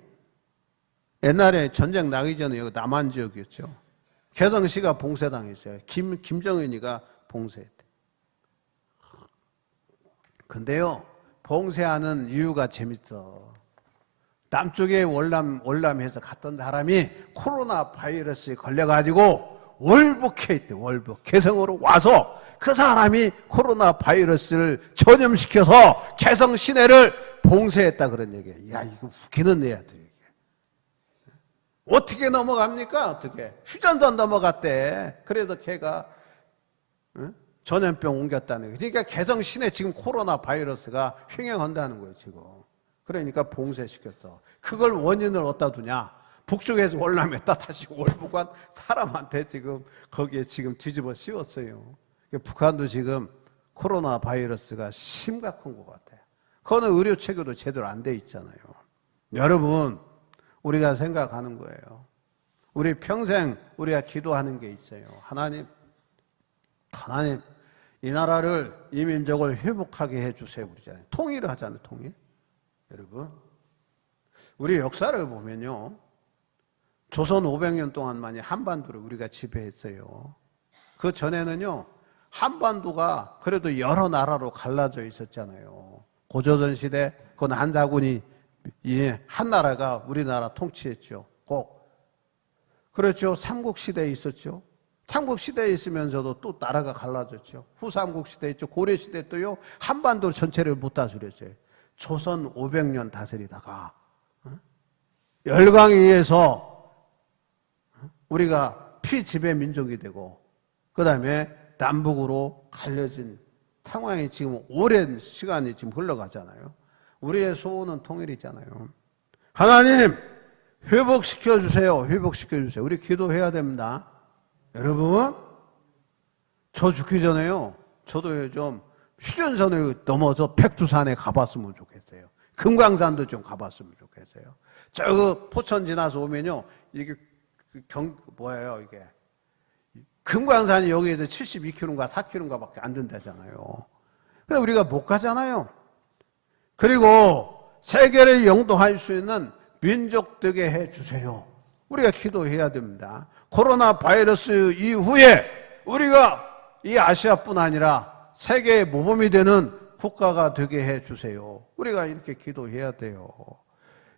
옛날에 전쟁 나기 전에 여기 남한 지역이었죠. 개성시가 봉쇄당했어요. 김정은이가 봉쇄했대. 근데요, 봉쇄하는 이유가 재밌어. 남쪽에 월남해서 갔던 사람이 코로나 바이러스에 걸려가지고 월북해 있대. 월북. 개성으로 와서 그 사람이 코로나 바이러스를 전염시켜서 개성 시내를 봉쇄했다, 그런 얘기야. 야, 이거 웃기는 애야들. 어떻게 넘어갑니까? 어떻게? 휴전선 넘어갔대. 그래서 걔가 전염병 옮겼다는 거예요. 그러니까 개성 시내 지금 코로나 바이러스가 횡행한다는 거예요, 지금. 그러니까 봉쇄시켰어. 그걸 원인을 어디다 두냐? 북쪽에서 월남했다 다시 월북한 사람한테 지금 거기에 지금 뒤집어 씌웠어요. 북한도 지금 코로나 바이러스가 심각한 것 같아요. 그거는 의료 체계도 제대로 안 돼 있잖아요. 여러분, 우리가 생각하는 거예요. 우리 평생 우리가 기도하는 게 있어요. 하나님, 이 나라를, 이 민족을 회복하게 해주세요. 그러잖아요. 통일을 하잖아요, 통일. 여러분, 우리 역사를 보면요, 조선 500년 동안만이 한반도를 우리가 지배했어요. 그 전에는요, 한반도가 그래도 여러 나라로 갈라져 있었잖아요. 고조선 시대, 그건 한자군이 한 나라가 우리나라 통치했죠. 꼭. 그렇죠. 삼국시대에 있었죠. 삼국시대에 있으면서도 또 나라가 갈라졌죠. 후삼국시대 있죠. 고려시대 또요. 한반도 전체를 못 다스렸어요. 조선 500년 다스리다가 열강에 의해서 우리가 피지배 민족이 되고 그 다음에 남북으로 갈려진 상황이 지금 오랜 시간이 지금 흘러가잖아요. 우리의 소원은 통일이잖아요. 하나님 회복시켜 주세요. 회복시켜 주세요. 우리 기도해야 됩니다. 여러분, 저 죽기 전에요. 저도 좀 휴전선을 넘어서 백두산에 가봤으면 좋겠어요. 금강산도 좀 가봤으면 좋겠어요. 저 포천 지나서 오면요, 이게 뭐예요 이게? 금강산이 여기에서 72km인가 4km인가밖에 안 된다잖아요. 근데 우리가 못 가잖아요. 그리고 세계를 영도할 수 있는 민족 되게 해주세요. 우리가 기도해야 됩니다. 코로나 바이러스 이후에 우리가 이 아시아뿐 아니라 세계의 모범이 되는 국가가 되게 해주세요. 우리가 이렇게 기도해야 돼요.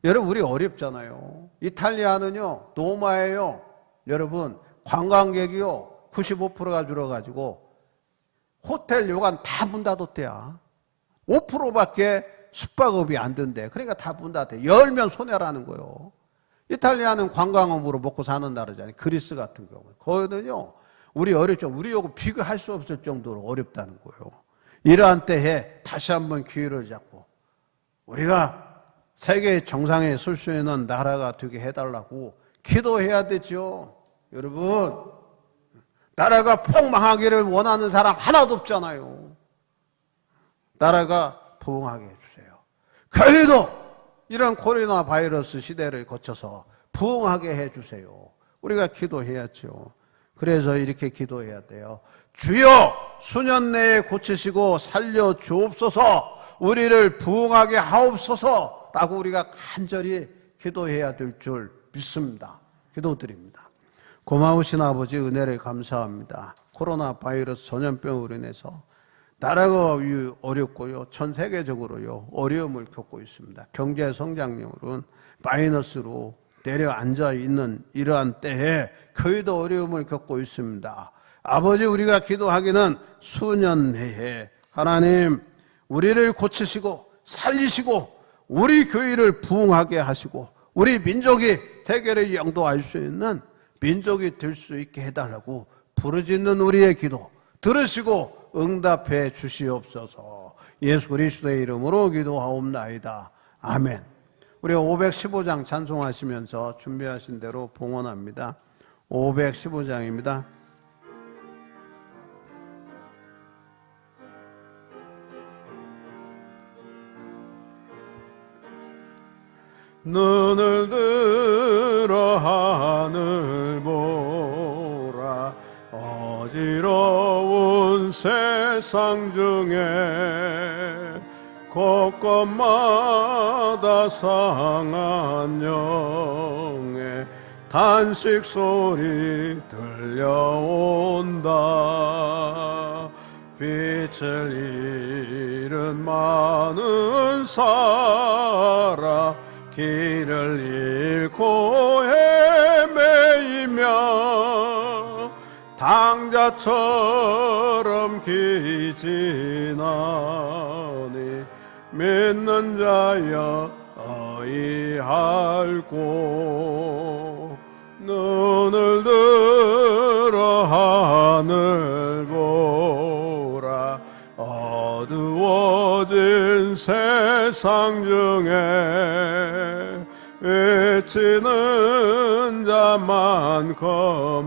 여러분, 우리 어렵잖아요. 이탈리아는요, 노마예요. 여러분, 관광객이요 95%가 줄어가지고 호텔 요관 다 문 닫았대야. 5%밖에 숙박업이 안 된대. 그러니까 다 문 닫대. 열면 손해라는 거예요. 이탈리아는 관광업으로 먹고 사는 나라잖아요. 그리스 같은 경우. 거기는요, 우리 어렵죠. 우리하고 비교할 수 없을 정도로 어렵다는 거예요. 이러한 때에 다시 한번 기회를 잡고 우리가 세계 정상에 설 수 있는 나라가 되게 해달라고 기도해야 되죠. 여러분, 나라가 폭망하기를 원하는 사람 하나도 없잖아요. 나라가 부흥하게 해주세요. 저희도 이런 코로나 바이러스 시대를 거쳐서 부흥하게 해주세요. 우리가 기도해야죠. 그래서 이렇게 기도해야 돼요. 주여, 수년 내에 고치시고 살려 주옵소서, 우리를 부흥하게 하옵소서 라고 우리가 간절히 기도해야 될 줄 믿습니다. 기도드립니다. 고마우신 아버지, 은혜를 감사합니다. 코로나 바이러스 전염병으로 인해서 나라가 어렵고요, 전 세계적으로요 어려움을 겪고 있습니다. 경제 성장률은 마이너스로 내려앉아 있는 이러한 때에 저희도 어려움을 겪고 있습니다. 아버지, 우리가 기도하기는 수년 내에 하나님 우리를 고치시고 살리시고 우리 교회를 부흥하게 하시고 우리 민족이 세계를 영도할 수 있는 민족이 될 수 있게 해달라고 부르짖는 우리의 기도 들으시고 응답해 주시옵소서. 예수 그리스도의 이름으로 기도하옵나이다. 아멘. 우리가 515장 찬송하시면서 준비하신 대로 봉헌합니다. 515장입니다. 눈을 들어 하늘 보라. 어지러운 세상 중에 곳곳마다 상한 영의 탄식 소리 들려온다. 빛을 잃은 많은 사람 길을 잃고 헤매이며 당자처럼 기진하니 믿는 자여 어이할고 눈을 들어 하늘 보라. 어두워진 세상 중에 외치는 자만큼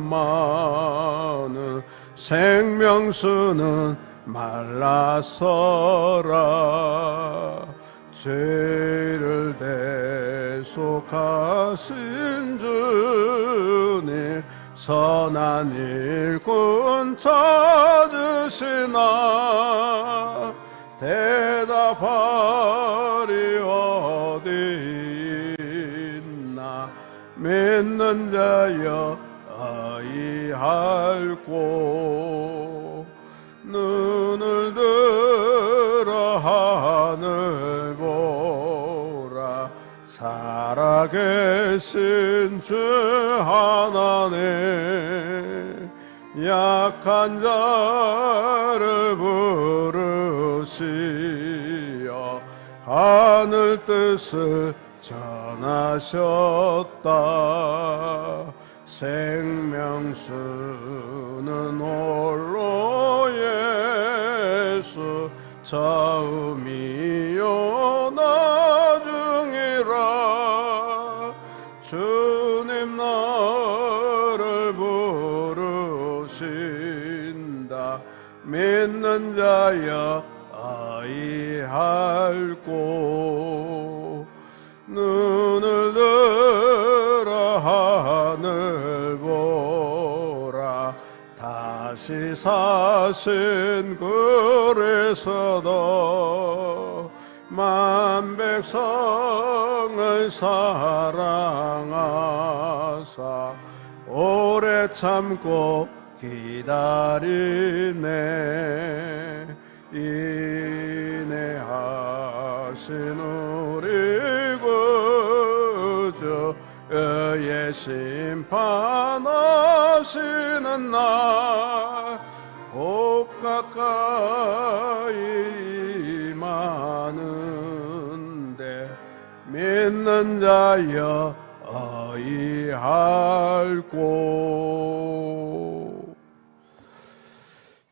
생명수는 말라서라. 죄를 대속하신 주님 선한 일꾼 찾으시나. 대답하리 어디 있나. 믿는 자여 어이할고 눈을 들어 하늘 보라. 계신 주 하나님, 약한 자를 부르시어 하늘 뜻을 전하셨다. 생명수는 홀로 예수, 처음이요 나중이라. 주님 나를 부르신다. 믿는 자여 아이할고. 눈을 들어 하늘 보라. 다시 사신 그리스도, 만 백성을 사랑하사 오래 참고 기다리네. 인내하신 우리 구주, 그의 심판하시는 날 곧 가까이 임하는데, 믿는 자여 어이할고.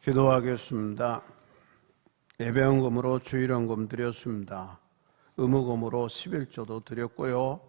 기도하겠습니다. 예배헌금으로 주일헌금 드렸습니다. 의무금으로 11조도 드렸고요.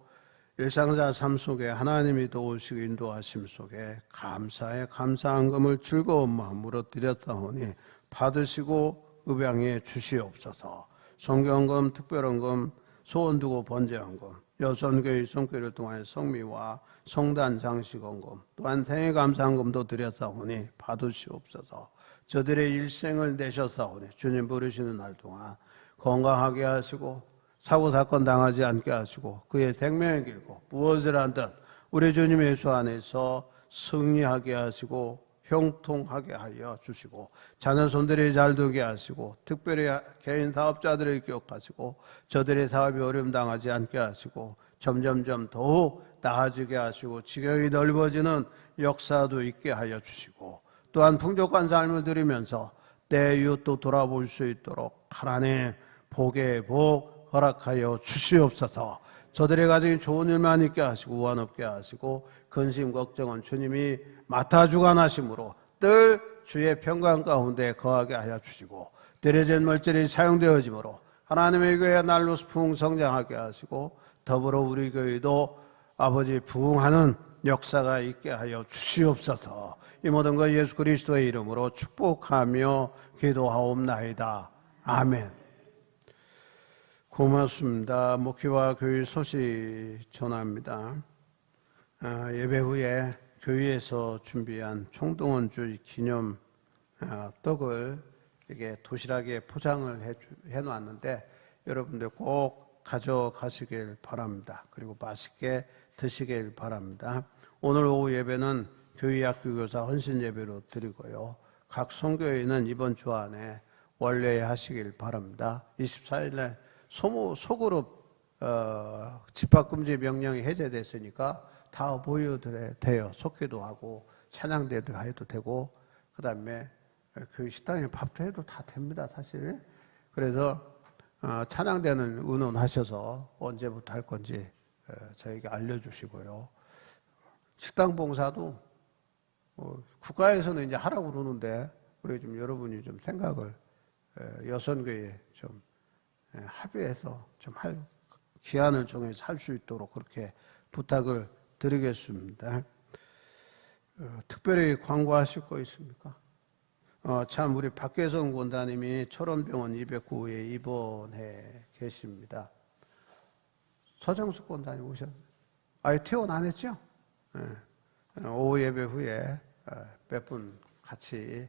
일상자 삶 속에 하나님이 도우시고 인도하심 속에 감사의 감사헌금을 즐거운 마음으로 드렸다오니 받으시고 의병에 주시옵소서. 성경헌금, 특별헌금, 소원두고 번제헌금, 여선교회 성교를 통한 성미와 성단 장식헌금, 또한 생애감사헌금도 드렸사오니 받으시옵소서. 저들의 일생을 내셨사오니 주님 부르시는 날 동안 건강하게 하시고 사고사건 당하지 않게 하시고 그의 생명을 길고 무엇을 하든 우리 주님 예수 안에서 승리하게 하시고 형통하게 하여 주시고, 자녀 손들이 잘 되게 하시고, 특별히 개인 사업자들을 기억하시고 저들의 사업이 어려움 당하지 않게 하시고 점점점 더욱 나아지게 하시고 지경이 넓어지는 역사도 있게 하여 주시고, 또한 풍족한 삶을 누리면서 내 이웃도 돌아볼 수 있도록 하나님 복의 복 허락하여 주시옵소서. 저들의 가정에 좋은 일만 있게 하시고 우환 없게 하시고 근심 걱정은 주님이 맡아 주관하심으로 늘 주의 평강 가운데 거하게 하여 주시고, 들여진 물질이 사용되어지므로 하나님의 교회가 날로 풍성장하게 하시고 더불어 우리 교회도 아버지 부흥하는 역사가 있게 하여 주시옵소서. 이 모든 것 예수 그리스도의 이름으로 축복하며 기도하옵나이다. 아멘. 고맙습니다. 목회와 교회 소식 전합니다. 예배 후에 교회에서 준비한 총동원주의 기념 떡을 이게 도시락에 포장을 해놨는데 여러분들 꼭 가져가시길 바랍니다. 그리고 맛있게 드시길 바랍니다. 오늘 오후 예배는 교회 학교교사 헌신 예배로 드리고요. 각 선교회는 이번 주 안에 원래 하시길 바랍니다. 24일에 소그룹 집합금지 명령이 해제됐으니까 다 보여돼요. 속기도 하고 찬양대도 해도 되고, 그 다음에 그 식당에 밥도 해도 다 됩니다, 사실. 그래서 찬양대는 의논하셔서 언제부터 할 건지 저에게 알려주시고요. 식당 봉사도 국가에서는 이제 하라고 그러는데 우리 좀 여러분이 좀 생각을 여선교회에 좀 합의해서 좀 할 기한을 정해서 할 수 있도록 그렇게 부탁을 드리겠습니다. 특별히 광고하실 거 있습니까? 참 우리 박계성 권사님이 철원병원 209호에 입원해 계십니다. 서정숙 권사님 오셨나요? 아예 퇴원 안 했죠? 오후 예배 후에 몇 분 같이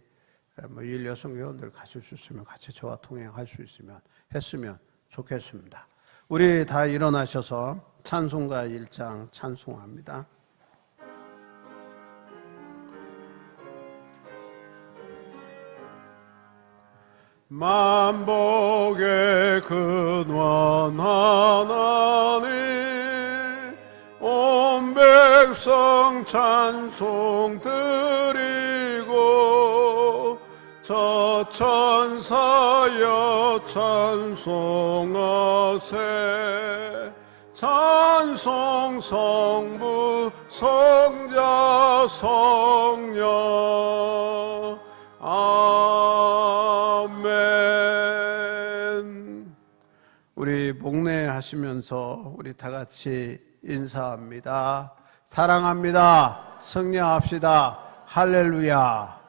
일 여성 회원들 가실 수 있으면 같이 저와 통행할 수 있으면 했으면 좋겠습니다. 우리 다 일어나셔서 찬송가 1장 찬송합니다. 만복의 근원 하나님, 백성 찬송 드리고 저 천사여 찬송하세. 찬송 성부 성자 성령 아멘. 우리 목례하시면서 우리 다 같이 인사합니다. 사랑합니다. 승리합시다. 할렐루야.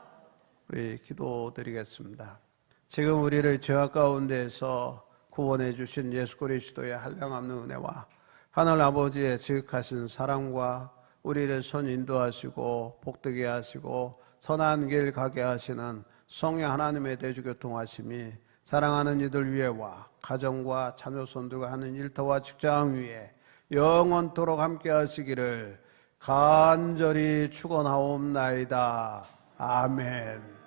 우리 기도드리겠습니다. 지금 우리를 죄악 가운데에서 구원해 주신 예수 그리스도의 한량없는 은혜와 하늘 아버지의 지극하신 사랑과 우리를 선 인도하시고 복되게 하시고 선한 길 가게 하시는 성령 하나님의 대주교통하심이 사랑하는 이들 위에와 가정과 자녀손들과 하는 일터와 직장 위에 영원토록 함께 하시기를 간절히 축원하옵나이다. 아멘.